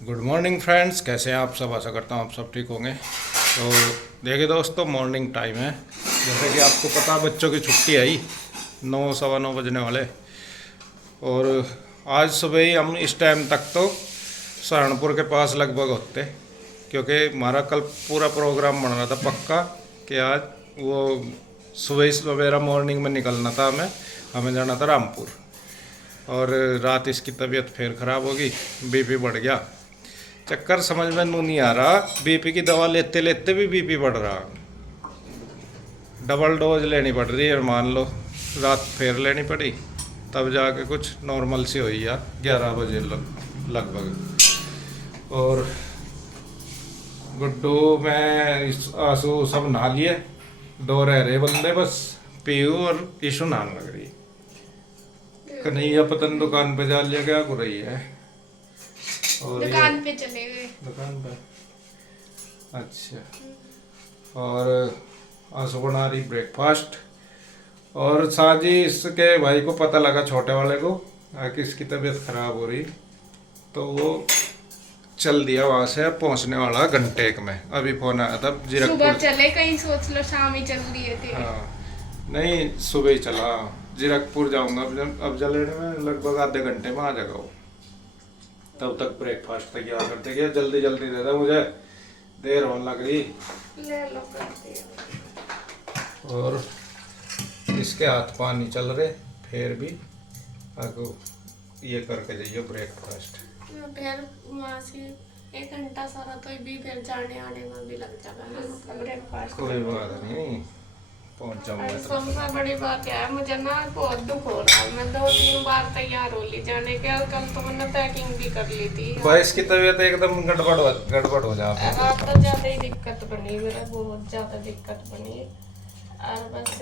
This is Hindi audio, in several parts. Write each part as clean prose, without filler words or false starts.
गुड मॉर्निंग फ्रेंड्स, कैसे हैं आप सब। आशा करता हूँ आप सब ठीक होंगे। तो देखिए दोस्तों, मॉर्निंग टाइम है। जैसे कि आपको पता, बच्चों की छुट्टी आई, 9 सवा 9 बजने वाले। और आज सुबह ही हम इस टाइम तक तो सहारनपुर के पास लगभग होते, क्योंकि हमारा कल पूरा प्रोग्राम बन रहा था पक्का कि आज वो सुबह सवेरा मॉर्निंग में निकलना था। हमें हमें जाना था रामपुर। और रात इसकी तबीयत फिर ख़राब होगी, बीपी बढ़ गया। चक्कर समझ में नहीं आ रहा, बीपी की दवा लेते लेते भी बीपी बढ़ रहा। डबल डोज लेनी पड़ रही है, मान लो रात फिर लेनी पड़ी, तब जाके कुछ नॉर्मल सी हुई यार, 11 बजे लगभग। और गुड्डू में आंसू सब नहा लिए, 2 रह रहे बंदे बस, पीयू और ईशु नहाने लग रही। कन्हैया पतन दुकान पे जा लिया, क्या कर रही है। और दुकान पे चले गए। दुकान पे, अच्छा। और आंसू बना रही ब्रेकफास्ट। और साजी इसके भाई को पता लगा, छोटे वाले को, कि इसकी तबीयत खराब हो रही, तो वो चल दिया वहाँ से। पहुँचने वाला घंटे एक में, अभी फोन आया था सुबह जीरकपुर। चले कहीं, सोच लो शाम ही चल दिए थे। हाँ, नहीं सुबह ही चला। जीरकपुर जाऊंगा अब जलेने में लगभग आधे घंटे में आ जाएगा वो। तब तक ब्रेकफास्ट तैयार करते गया, जल्दी जल्दी दे दे, मुझे देर होने लग रही। ले लो करते हैं। और इसके हाथ पानी चल रहे, फिर भी आगो ये करके जाइए ब्रेकफास्ट। फिर वहाँ से 1 घंटा सारा तो भी फिर जाने आने में भी लग जाएगा ब्रेकफास्ट। कोई बात नहीं, पहुंच जाऊंगा। सबसे बड़ी बात है, मुझे ना बहुत दुख हो रहा है। मैं 2-3 बार तैयार हो ली जाने के, और कल तो मैंने पैकिंग भी कर ली थी। भाई इसकी तबीयत एकदम गड़बड़ हो जाती है। रात तो ज्यादा ही दिक्कत बनी, मेरा बहुत ज्यादा दिक्कत बनी। और बस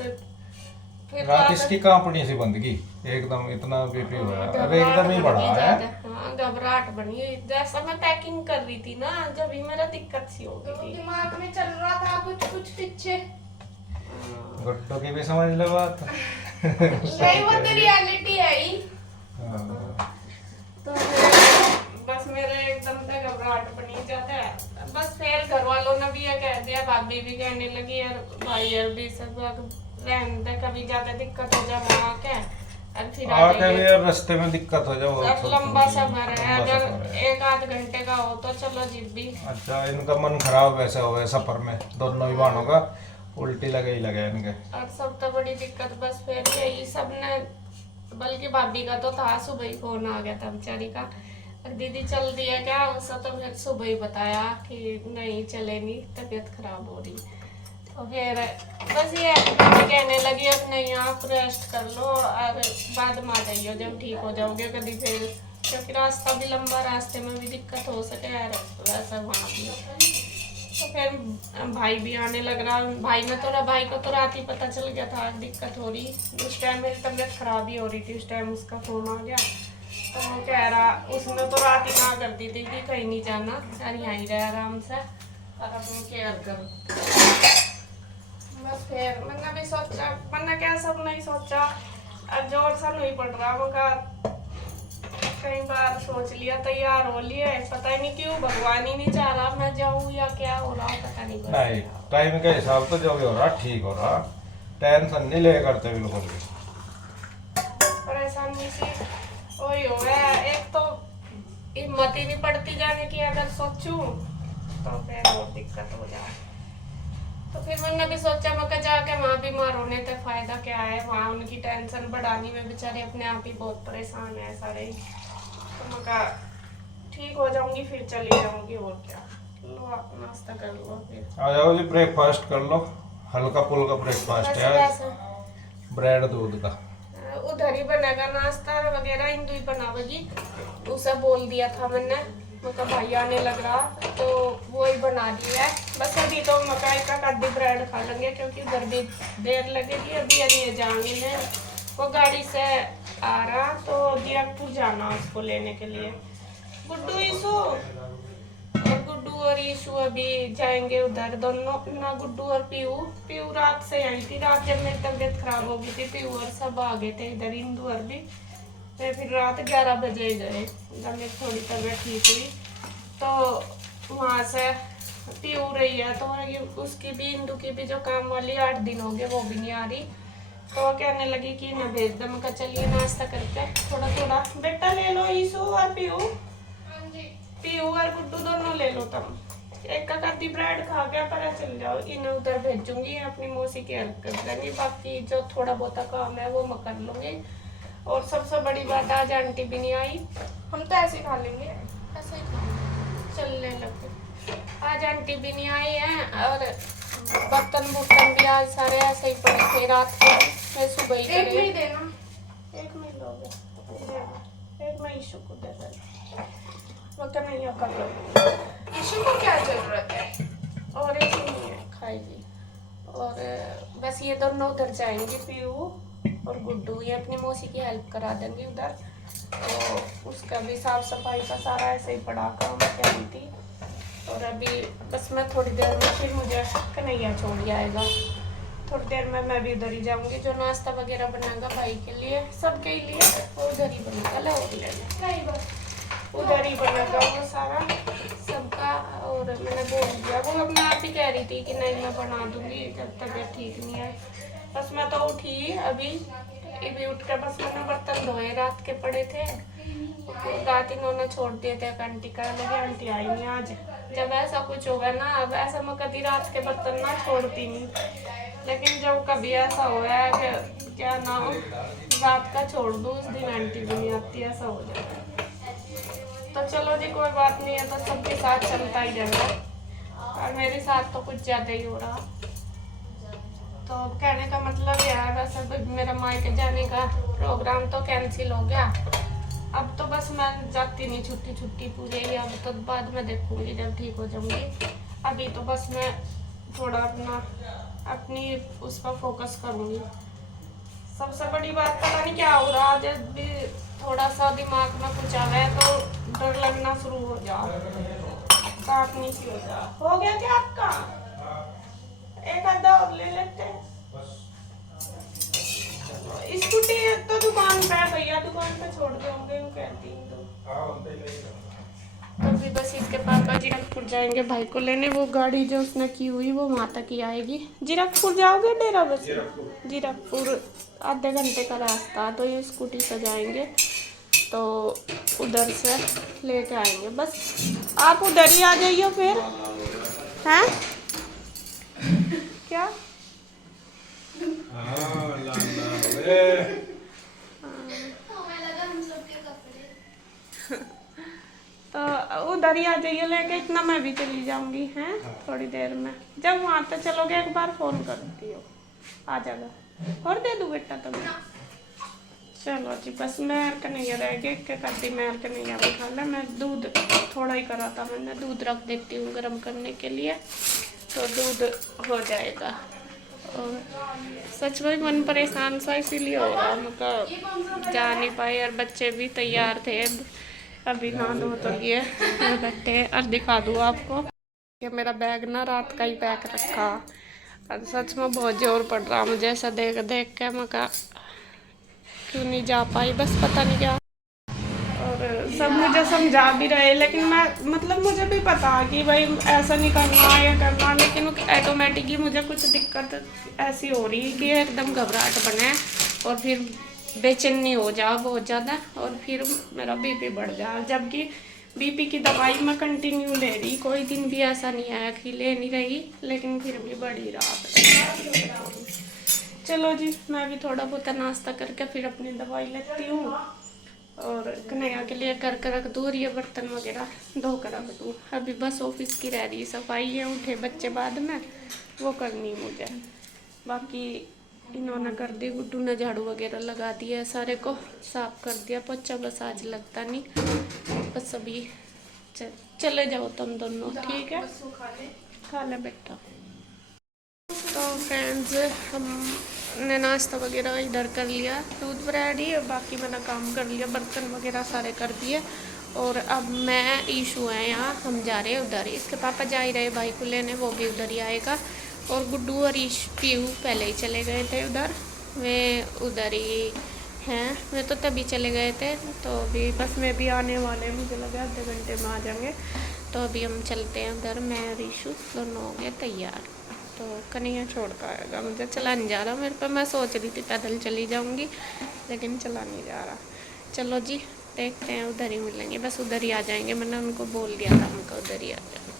फिर रात इसकी कांपनी सी बंद की एकदम, इतना बीपी हुआ, अरे एकदम ही बढ़ा है। हाँ, घबराहट बनी। जैसा मैं पैकिंग कर रही थी ना, जब भी मेरा दिक्कत सी हो गई थी। दिमाग में चल रहा था कुछ कुछ पीछे। गुड्डो की भी समझ लो बात। नहीं, वो तो रियलिटी है ही। तो बस मेरे एकदम से घबराहट बनी जाता है। बस फिर घर वालों ने भी ये कह दिया, भाभी भी कहने लगी, यार भाई यार भी सब रहने दे, कभी ज्यादा दिक्कत हो जाए वहाँ के, और फिर आके भी यार रास्ते में दिक्कत हो जाओ। अब लंबा सफर है, अगर 1-8 घंटे का हो तो चलो जिप भी। अच्छा, इनका मन खराब वैसे हो गया सफर में, दोनों ही वाहनों का उल्टी लगे ही लगे इनके। और सब तो बड़ी दिक्कत बस फिर यही सब ने, बल्कि भाभी का तो था, सुबह ही फोन आ गया था बेचारी का, और दीदी चल दिया क्या, उसका तो फिर सुबह ही बताया कि नहीं चले नहीं, तबीयत खराब हो रही। तो फिर बस ये कहने लगी अपने यहाँ आप रेस्ट कर लो, और बाद में आ जाइए जब ठीक हो जाओगे कभी फिर, क्योंकि रास्ता भी लंबा, रास्ते में भी दिक्कत हो सके और वैसा वहाँ भी। तो फिर भाई भी आने लग रहा। भाई को तो रात ही पता चल गया था दिक्कत हो रही। उस टाइम मेरी तबीयत खराब ही हो रही थी, उस टाइम उसका फोन आ गया। तो वो कह रहा, उसने तो रात ही कहा कर दी थी कि कहीं नहीं जाना, यार यहाँ ही रहे आराम से और अपनी केयर करो। बस फिर मैंने भी सोचा, मैंने क्या सब नहीं सोचा, अब जोर सा नहीं पड़ रहा। मगर कई बार सोच लिया, तैयार हो लिए, पता ही नहीं क्यों भगवान ही नहीं चाह रहा मैं जाऊँ या क्या हो रहा, पता नहीं। नहीं, टाइम के हिसाब से जो भी हो रहा ठीक हो रहा, टेंशन नहीं ले करते बिल्कुल भी। परेशानी सी वही हो गया। एक तो हिम्मत ही नहीं पड़ती जाने की, अगर सोचूं तो फिर और दिक्कत हो जाए। तो फिर मैंने भी सोचा, मैं जाके वहाँ बीमार होने से फायदा क्या है, वहाँ उनकी टेंशन बढ़ानी में, बेचारे अपने आप ही बहुत परेशान है सारे। तो मैं कहा ठीक हो जाऊंगी फिर चली जाऊंगी, और क्या। लो आप नाश्ता कर लो, फिर आ जाओ जी, ब्रेकफास्ट कर लो, हल्का फुल्का ब्रेकफास्ट है, ब्रेड दूध का। उधर ही बनेगा नाश्ता वगैरह, हिंदू ही बनावेगी, उसे बोल दिया था मैंने। मतलब भाई आने लग रहा तो वो ही बना दिया है। बस अभी तो मकाई का कद्दी ब्रेड खा लेंगे, क्योंकि उधर भी देर लगेगी। अभी अभी जाएंगे हैं, वो गाड़ी से आ रहा तो जीरकपुर जाना उसको लेने के लिए। गुड्डू और ईशु अभी जाएंगे उधर दोनों ना, गुड्डू और पीयू रात से आई थी। रात जब मेरी तबीयत खराब हो गई थी, पीयू और सब आ गए थे इधर, इंदू और भी। फिर रात 11 बजे गए जब मेरी थोड़ी तबीयत ठीक हुई। तो वहाँ से पीऊ रही है, तो उसकी भी, इंदू की भी जो काम वाली 8 दिन हो गए वो भी नहीं आ रही। तो वो कहने लगी कि मैं भेज दूँ। मैं चलिए नाश्ता करके थोड़ा थोड़ा बेटा ले लो, ईशु और पीऊ, पीऊ और गुड्डू दोनों ले लो तुम। एक का कद्दी ब्रेड खा गया, पर चल जाओ, इन्हें उधर भेजूंगी, अपनी मौसी की हेल्प कर देंगी, बाकी जो थोड़ा बहुत काम है वो मैं कर लूंगी। और सबसे बड़ी बात, आज आंटी भी नहीं आई, हम तो ऐसे ही खा लेंगे, ऐसे ही खा चलने लगे। आज आंटी भी नहीं आई है, और बर्तन बुर्तन भी आज सारे ऐसे ही पड़े थे रात को, मैं सुबह ही एक में देना, एक में लोगे, एक में ईशु को दे देना, वो तो नहीं कर लो। ईशु को क्या जरूरत है, और एक ही नहीं है खाएगी। और बस ये दोनों उधर जाएंगे, पीयू और गुड्डू, ये अपनी मौसी की हेल्प करा देंगे उधर। तो उसका भी साफ सफाई का सारा ऐसे ही पड़ा काम कह रही थी। और अभी बस मैं थोड़ी देर में फिर मुझे कन्हैया छोड़ आएगा, थोड़ी देर में मैं भी उधर ही जाऊंगी। जो नाश्ता वगैरह बनाएगा भाई के लिए, सबके लिए, वो उधर ही बनेगा, उधर ही बनेगा वो सारा सबका। और मैंने बोल दिया, वो अपने आप ही कह रही थी कि नहीं मैं बना दूंगी जब तबीयत ठीक नहीं है। बस मैं तो उठी अभी उठ कर, बस मैंने बर्तन धोए, रात के पड़े थे, रात इन्होंने छोड़ दिए थे। आंटी का लगे, आंटी आई नहीं आज। जब ऐसा कुछ होगा ना, अब ऐसा मैं कभी रात के बर्तन ना छोड़ती नहीं, लेकिन जब कभी ऐसा हो है कि क्या ना हो, रात का छोड़ दूँ, उस दिन आंटी भी नहीं आती, ऐसा हो जाता है। तो चलो जी, कोई बात नहीं है, तो सबके साथ चलता ही जाना, और मेरे साथ तो कुछ ज़्यादा ही हो रहा। तो कहने का मतलब यह है, वैसे तो मेरा मायके जाने का प्रोग्राम तो कैंसिल हो गया। अब तो बस मैं जाती नहीं, छुट्टी पूरी ही। अब तो बाद में देखूंगी जब ठीक हो जाऊंगी। अभी तो बस मैं थोड़ा अपनी उस पर फोकस करूंगी। सबसे बड़ी बात पता नहीं क्या हो रहा, आज भी थोड़ा सा दिमाग में कुछ आ गया तो डर लगना शुरू हो जा, काटनी सी हो गया क्या आपका? एक आधा और ले लेते हैं। स्कूटी तो दुकान पे है भैया, दुकान पे छोड़ दोगे, वो कहती हूँ तो अभी बस इसके पापा जीरकपुर जाएंगे भाई को लेने। वो गाड़ी जो उसने की हुई वो वहाँ तक ही आएगी। जीरकपुर जाओगे डेरा बस? जीरकपुर आधे घंटे का रास्ता, तो ये स्कूटी से जाएंगे, तो उधर से लेके आएंगे। बस आप उधर ही आ जाइए फिर, हैं क्या? तो उधर ही आ जाइए लेके, इतना मैं भी चली जाऊंगी हैं थोड़ी देर में। जब वहाँ तक चलोगे एक बार फोन करती हो, आ जाएगा। और दे दूँ बेटा तुम्हें? चलो जी, बस मैं कन्हैया रह गए के करती, मैं कन्हैया भी खा ले। मैं दूध थोड़ा ही करा था, मैंने दूध रख देती हूँ गर्म करने के लिए, तो दूध हो जाएगा। और सच में मन परेशान सा इसीलिए हो रहा, मतलब जा नहीं पाए, और बच्चे भी तैयार थे, अभी नहा धो तो लिए बैठे। और दिखा दूँ आपको कि मेरा बैग ना रात का ही पैक रखा, और सच में बहुत जोर पड़ रहा मुझे ऐसा देख देख के। मैं कहा क्यों नहीं जा पाई, बस पता नहीं क्या। और सब मुझे समझा भी रहे, लेकिन मैं मतलब मुझे भी पता कि भाई ऐसा नहीं करना या करना, लेकिन ऑटोमेटिकली मुझे कुछ दिक्कत ऐसी हो रही है कि एकदम घबराहट बने, और फिर बेचैनी हो जा बहुत ज़्यादा, और फिर मेरा बीपी बढ़ जा। जबकि बीपी की दवाई मैं कंटिन्यू ले रही, कोई दिन भी ऐसा नहीं आया कि ले नहीं रही, लेकिन फिर भी बढ़ ही रहा। चलो जी, मैं भी थोड़ा बहुत नाश्ता करके फिर अपनी दवाई लेती हूँ, और कन्हैया के लिए कर रख दूँ, और ये बर्तन वगैरह धो कर रख दूँ। अभी बस ऑफिस की रह रही सफाई है, उठे बच्चे बाद में वो करनी मुझे, बाकी इन्होंने कर दी। गुड्डू ने झाड़ू वगैरह लगा दिया, सारे को साफ कर दिया, पोछा बस आज लगता नहीं। बस अभी चले जाओ तुम दोनों, ठीक है? खा ले बेटा। तो फ्रेंड्स, हमने नाश्ता वगैरह इधर कर लिया, दूध ब्रेड ही, बाकी मैंने काम कर लिया, बर्तन वगैरह सारे कर दिए। और अब मैं ईशू है यहाँ, हम जा रहे हैं उधर ही। इसके पापा जा ही रहे भाई को लेने, वो भी उधर ही आएगा। और गुड्डू और पीयू पहले ही चले गए थे उधर, वे उधर ही हैं, वे तो तभी चले गए थे। तो अभी बस में भी आने वाले, मुझे लगा आधे घंटे में आ जाएंगे। तो अभी हम चलते हैं उधर, मैं और ईशु दोनों हो गए तैयार। तो कन्हैया छोड़ कर आएगा, मुझे चला नहीं जा रहा मेरे पे, मैं सोच रही थी पैदल चली जाऊंगी लेकिन चला नहीं जा रहा। चलो जी देखते हैं, उधर ही मिलेंगे, बस उधर ही आ जाएंगे, मैंने उनको बोल दिया था हमको उधर ही आ जाएंगे।